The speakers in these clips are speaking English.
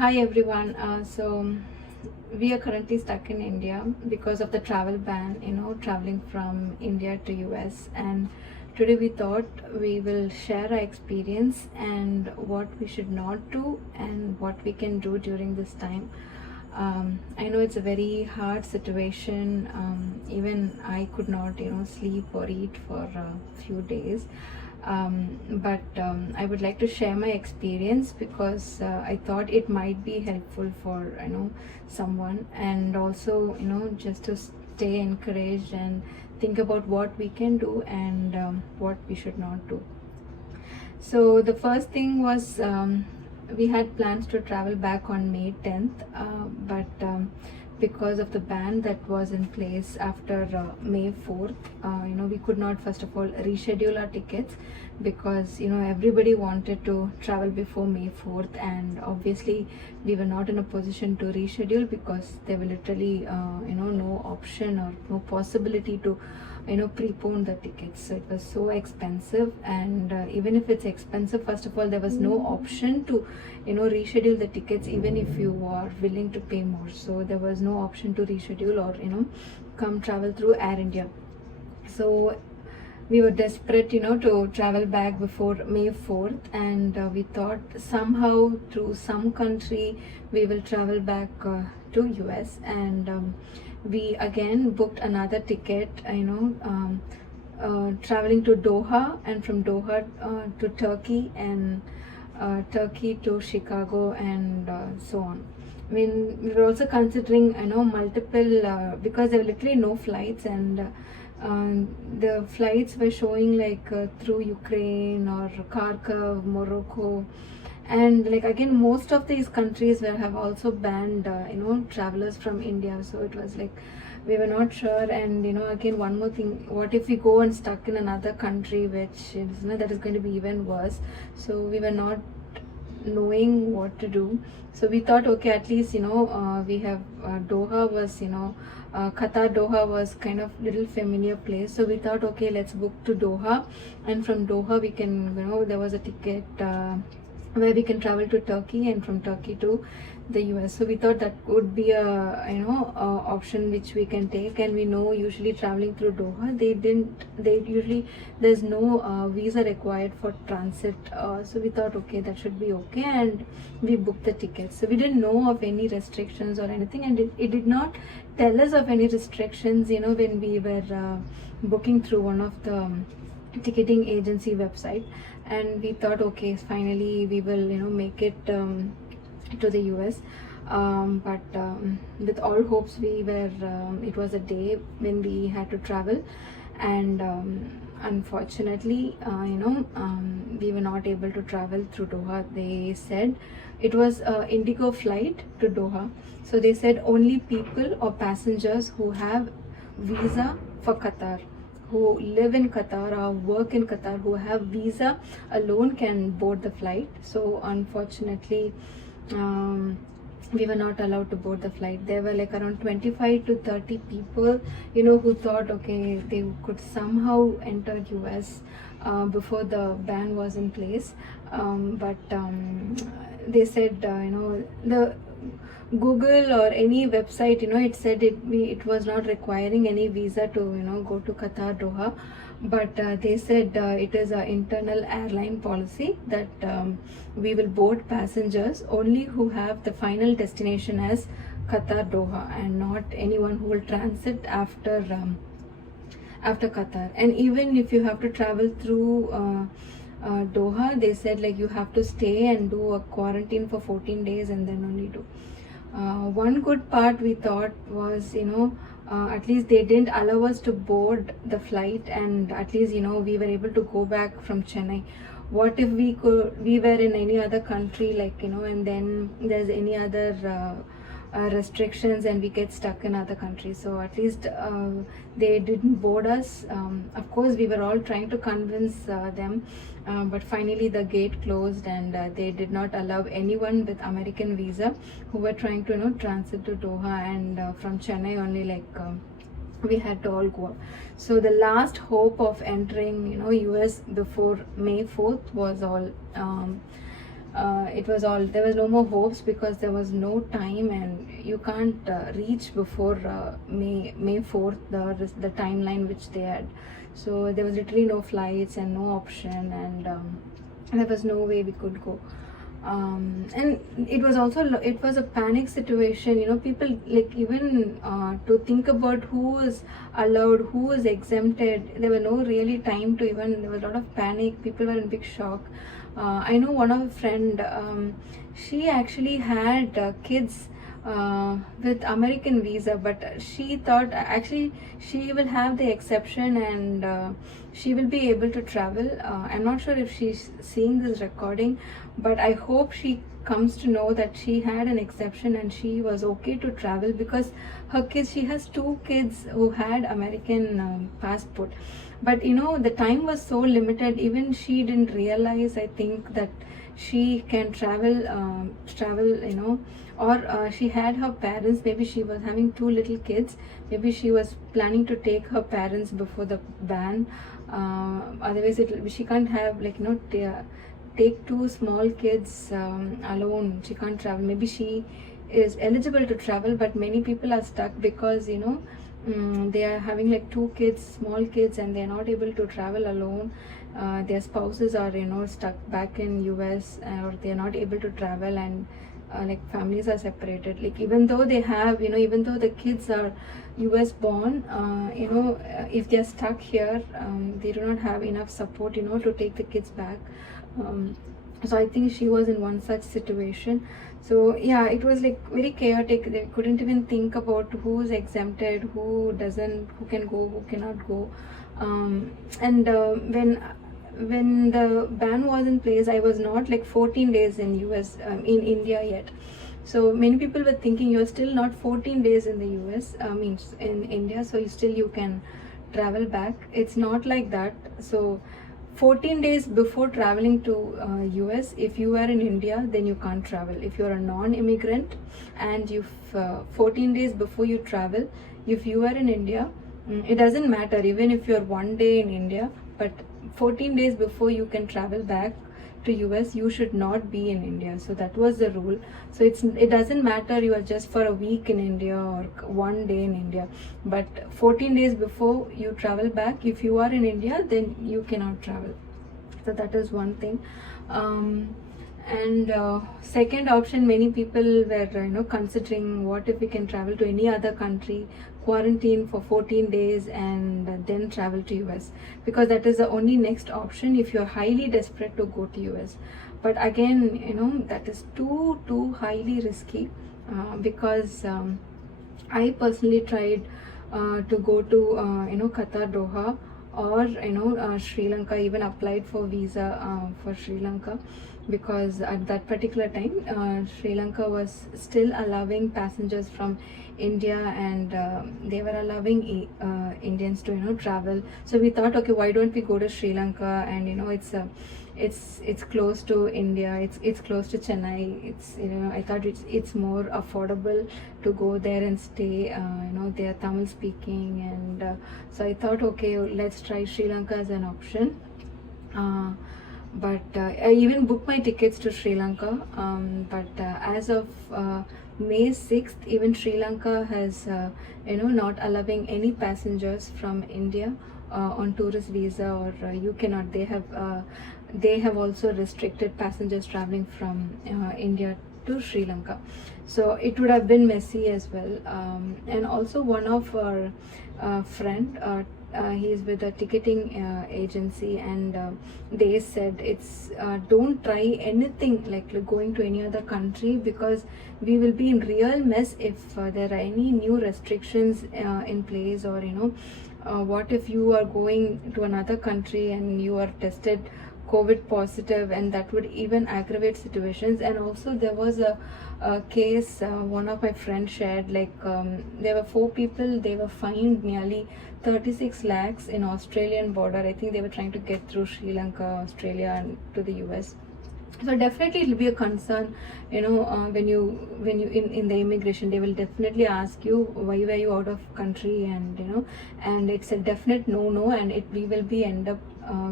Hi everyone. We are currently stuck in India because of the travel ban, traveling from India to US. And today we thought we will share our experience and what we should not do and what we can do during this time. I know it's a very hard situation. Even I could not, sleep or eat for a few days. But I would like to share my experience because I thought it might be helpful for someone, and also just to stay encouraged and think about what we can do and what we should not do. So the first thing was, we had plans to travel back on May 10th, but because of the ban that was in place after May 4th, we could not first of all reschedule our tickets because everybody wanted to travel before May 4th, and obviously we were not in a position to reschedule because there were literally no option or no possibility to prepone the tickets. So it was so expensive, and even if it's expensive, first of all there was no option to reschedule the tickets even if you are willing to pay more. So there was no option to reschedule or come travel through Air India. So we were desperate to travel back before May 4th, and we thought somehow through some country we will travel back to US. And we again booked another ticket, traveling to Doha, and from Doha to Turkey, and Turkey to Chicago, and so on. I mean, we were also considering multiple because there were literally no flights, and the flights were showing like through Ukraine or Kharkov, Morocco, and like again most of these countries have also banned travelers from India. So it was like we were not sure. And again, one more thing, what if we go and stuck in another country which is that is going to be even worse. So we were not knowing what to do. So we thought, okay, at least we have Doha was Qatar. Doha was kind of little familiar place, so we thought, okay, let's book to Doha, and from Doha we can there was a ticket where we can travel to Turkey, and from Turkey to the US. So we thought that would be a option which we can take. And we know usually traveling through Doha, they usually there's no visa required for transit. So we thought, okay, that should be okay, and we booked the tickets. So we didn't know of any restrictions or anything, and it did not tell us of any restrictions when we were booking through one of the ticketing agency website. And we thought, okay, finally we will make it to the US. But with all hopes, we were it was a day when we had to travel, and unfortunately we were not able to travel through Doha. They said it was a Indigo flight to Doha, so they said only people or passengers who have visa for Qatar, who live in Qatar or work in Qatar, who have visa alone can board the flight. So unfortunately we were not allowed to board the flight. There were like around 25 to 30 people who thought, okay, they could somehow enter US before the ban was in place. But they said the Google or any website, it said it was not requiring any visa to go to Qatar Doha. But they said it is an internal airline policy that we will board passengers only who have the final destination as Qatar Doha, and not anyone who will transit after Qatar. And even if you have to travel through Doha, they said like you have to stay and do a quarantine for 14 days and then only do. One good part we thought was at least they didn't allow us to board the flight, and at least we were able to go back from Chennai. What if we were in any other country, like and then there's any other restrictions and we get stuck in other countries? So at least they didn't board us. Of course we were all trying to convince them, but finally the gate closed, and they did not allow anyone with American visa who were trying to transit to Doha. And from Chennai only, like we had to all go up. So the last hope of entering US before May 4th was all it was all, there was no more hopes because there was no time, and you can't reach before May 4th, the timeline which they had. So there was literally no flights and no option, and there was no way we could go. And it was also, it was a panic situation, you know, people like, even to think about who is allowed, who is exempted, there were no really time to even, there was a lot of panic, people were in big shock. I know one of a friend, she actually had kids with American visa, but she thought actually she will have the exception, and she will be able to travel. I'm not sure if she's seeing this recording, but I hope she comes to know that she had an exception and she was okay to travel, because her kids, she has two kids who had American passport. But you know, the time was so limited, even she didn't realize, I think, that she can travel, you know. Or she had her parents, maybe she was having two little kids, maybe she was planning to take her parents before the ban. Otherwise she can't have, like, you know, take two small kids alone, she can't travel. Maybe she is eligible to travel, but many people are stuck because, you know, they are having like two kids, small kids, and they are not able to travel alone. Their spouses are, you know, stuck back in US, or they are not able to travel, and like families are separated. Like, even though they have, you know, even though the kids are US born, you know, if they're stuck here, they do not have enough support, you know, to take the kids back. So I think she was in one such situation. So yeah, it was like very chaotic. They couldn't even think about who's exempted, who doesn't, who can go, who cannot go. And when the ban was in place, I was not like 14 days in US, in India yet. So many people were thinking, you're still not 14 days in the US, means in India, so you can travel back. It's not like that. So 14 days before traveling to US, if you are in India, then you can't travel. If you're a non-immigrant, and you 14 days before you travel, if you are in India, it doesn't matter even if you're one day in India, but 14 days before you can travel back to US, you should not be in India. So that was the rule. So it doesn't matter you are just for a week in India or one day in India, but 14 days before you travel back, if you are in India, then you cannot travel. So that is one thing. And second option, many people were, you know, considering, what if we can travel to any other country, quarantine for 14 days, and then travel to US, because that is the only next option if you're highly desperate to go to US. But again, you know, that is too highly risky, because I personally tried to go to you know, Qatar, Doha, or you know, Sri Lanka. Even applied for visa for Sri Lanka, because at that particular time Sri Lanka was still allowing passengers from India, and they were allowing Indians to, you know, travel. So we thought, okay, why don't we go to Sri Lanka? And you know, it's close to India, it's close to Chennai, it's, you know, I thought it's more affordable to go there and stay. You know, they are Tamil speaking, and so I thought, okay, let's try Sri Lanka as an option. But I even booked my tickets to Sri Lanka, but as of May 6th, even Sri Lanka has, you know, not allowing any passengers from India on tourist visa, or you cannot. They have also restricted passengers traveling from India to Sri Lanka. So it would have been messy as well. And also one of our friend, he is with a ticketing agency, and they said, it's don't try anything like going to any other country, because we will be in real mess if there are any new restrictions in place, or you know, what if you are going to another country and you are tested COVID positive, and that would even aggravate situations. And also there was a case one of my friends shared, like there were 4 people, they were fined nearly 36 lakhs in Australian border. I think they were trying to get through Sri Lanka, Australia, and to the US. So definitely it will be a concern, you know, when you in the immigration, they will definitely ask you, why were you out of country, and you know, and it's a definite no, and we will be end up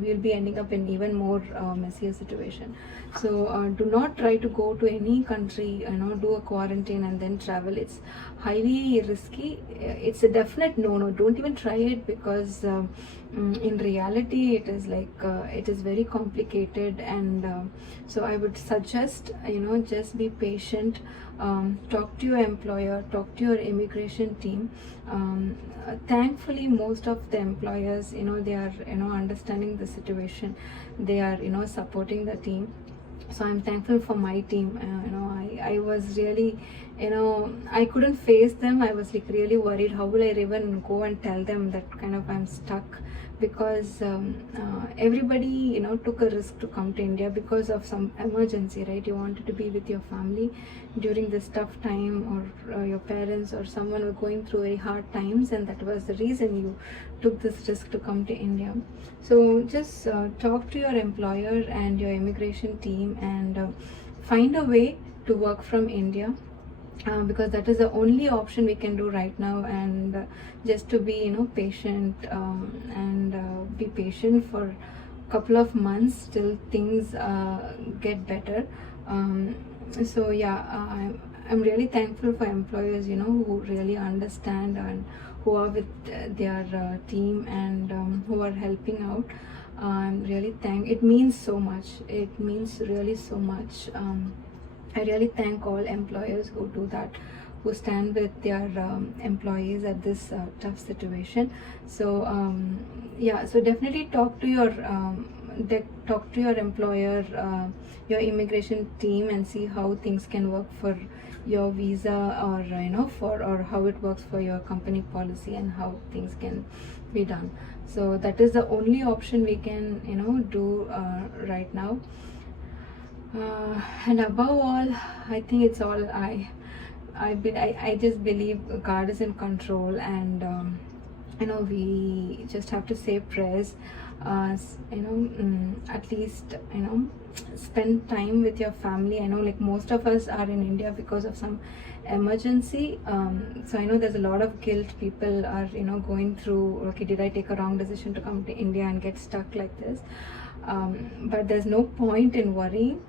we'll be ending up in even more messier situation. So do not try to go to any country, do a quarantine and then travel. It's highly risky. It's a definite no. Don't even try it, because in reality it is like it is very complicated. And so I would suggest, just be patient. Talk to your employer, talk to your immigration team. Thankfully most of the employers, they are understanding the situation. They are supporting the team. So I'm thankful for my team. I was really, I couldn't face them. I was like really worried, how will I even go and tell them that kind of I'm stuck, because everybody took a risk to come to India because of some emergency, right? You wanted to be with your family during this tough time, or your parents or someone were going through very hard times, and that was the reason you took this risk to come to India. So just talk to your employer and your immigration team, and find a way to work from India, because that is the only option we can do right now. And just to be patient, and be patient for a couple of months till things get better. So yeah, I'm really thankful for employers who really understand and who are with their team, and who are helping out. I'm really it means so much. It means really so much. I really thank all employers who do that, who stand with their employees at this tough situation. So yeah, so definitely talk to your employer, your immigration team, and see how things can work for your visa, or or how it works for your company policy, and how things can be done. So that is the only option we can do right now. And above all, I think it's all I just believe God is in control, and we just have to say prayers. At least spend time with your family. I know, like, most of us are in India because of some emergency. So I know there's a lot of guilt. People are going through, okay, did I take a wrong decision to come to India and get stuck like this? But there's no point in worrying.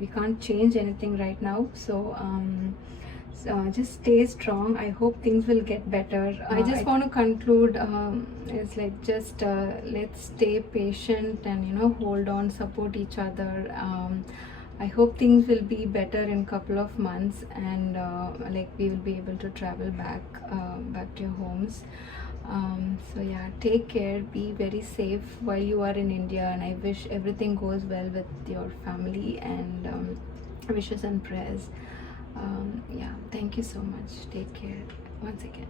We can't change anything right now. So just stay strong. I hope things will get better. I just want to conclude. It's like, just let's stay patient, and hold on, support each other. I hope things will be better in couple of months, and like, we will be able to travel back to your homes. So yeah, take care, be very safe while you are in India, and I wish everything goes well with your family, and wishes and prayers. Yeah, thank you so much. Take care once again.